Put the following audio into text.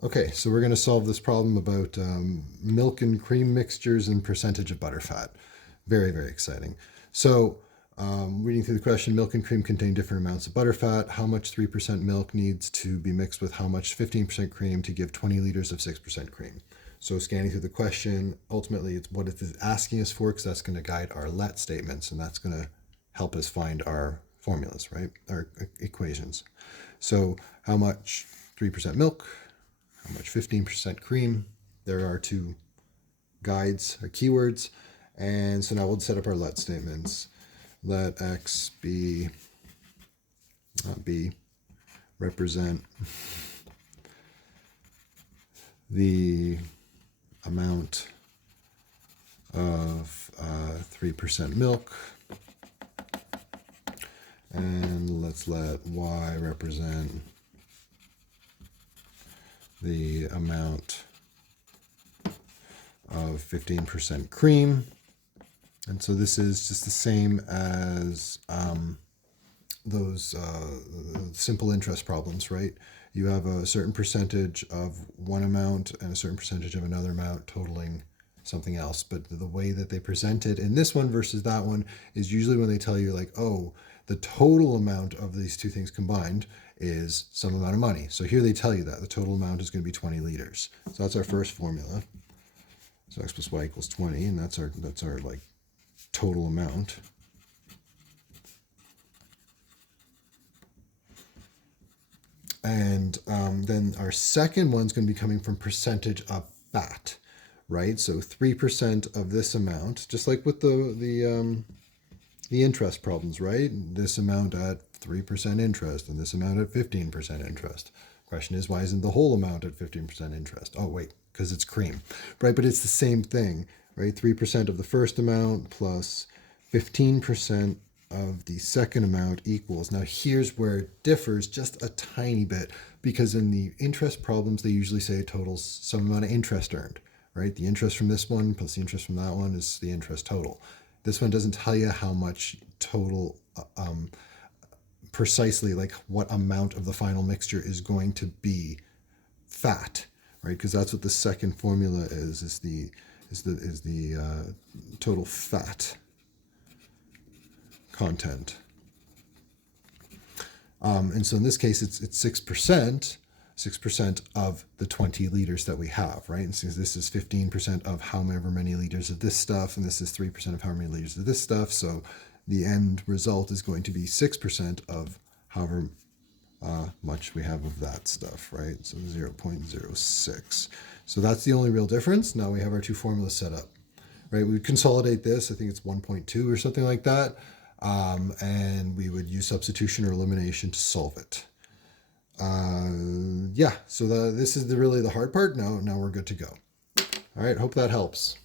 Okay, so we're going to solve this problem about milk and cream mixtures and percentage of butterfat. Very, very exciting. So, reading through the question, milk and cream contain different amounts of butterfat. How much 3% milk needs to be mixed with how much 15% cream to give 20 liters of 6% cream? So, scanning through the question, ultimately, it's what it is asking us for, because that's going to guide our let statements, and that's going to help us find our formulas, right? Our equations. So, how much 3% milk? How much 15% cream? There are two guides or keywords. And so now we'll set up our let statements. Let x be, not b, represent the amount of 3% milk. And let's let y represent the amount of 15% cream. And so this is just the same as those simple interest problems, right? You have a certain percentage of one amount and a certain percentage of another amount totaling something else. But the way that they present it in this one versus that one is usually when they tell you like, oh, the total amount of these two things combined is some amount of money. So here they tell you that the total amount is going to be 20 liters. So that's our first formula. So x plus y equals 20, and that's our like total amount. And then our second one's going to be coming from percentage of fat, right? So 3% of this amount, just like with the interest problems, right? This amount at 3% interest and this amount at 15% interest. Question is, why isn't the whole amount at 15% interest? Oh, wait, because it's cream, right? But it's the same thing, right? 3% of the first amount plus 15% of the second amount equals. Now, here's where it differs just a tiny bit, because in the interest problems, they usually say it totals some amount of interest earned, right? The interest from this one plus the interest from that one is the interest total. This one doesn't tell you how much total, precisely like what amount of the final mixture is going to be fat, right? Because that's what the second formula is the total fat content. And so in this case, it's 6% of the 20 liters that we have, right? And so this is 15% of however many liters of this stuff, and this is 3% of how many liters of this stuff. So the end result is going to be 6% of however much we have of that stuff, right? So 0.06. So that's the only real difference. Now we have our two formulas set up, right? We would consolidate this. I think it's 1.2 or something like that. And we would use substitution or elimination to solve it. Yeah, so this is really the hard part. Now we're good to go. All right, hope that helps.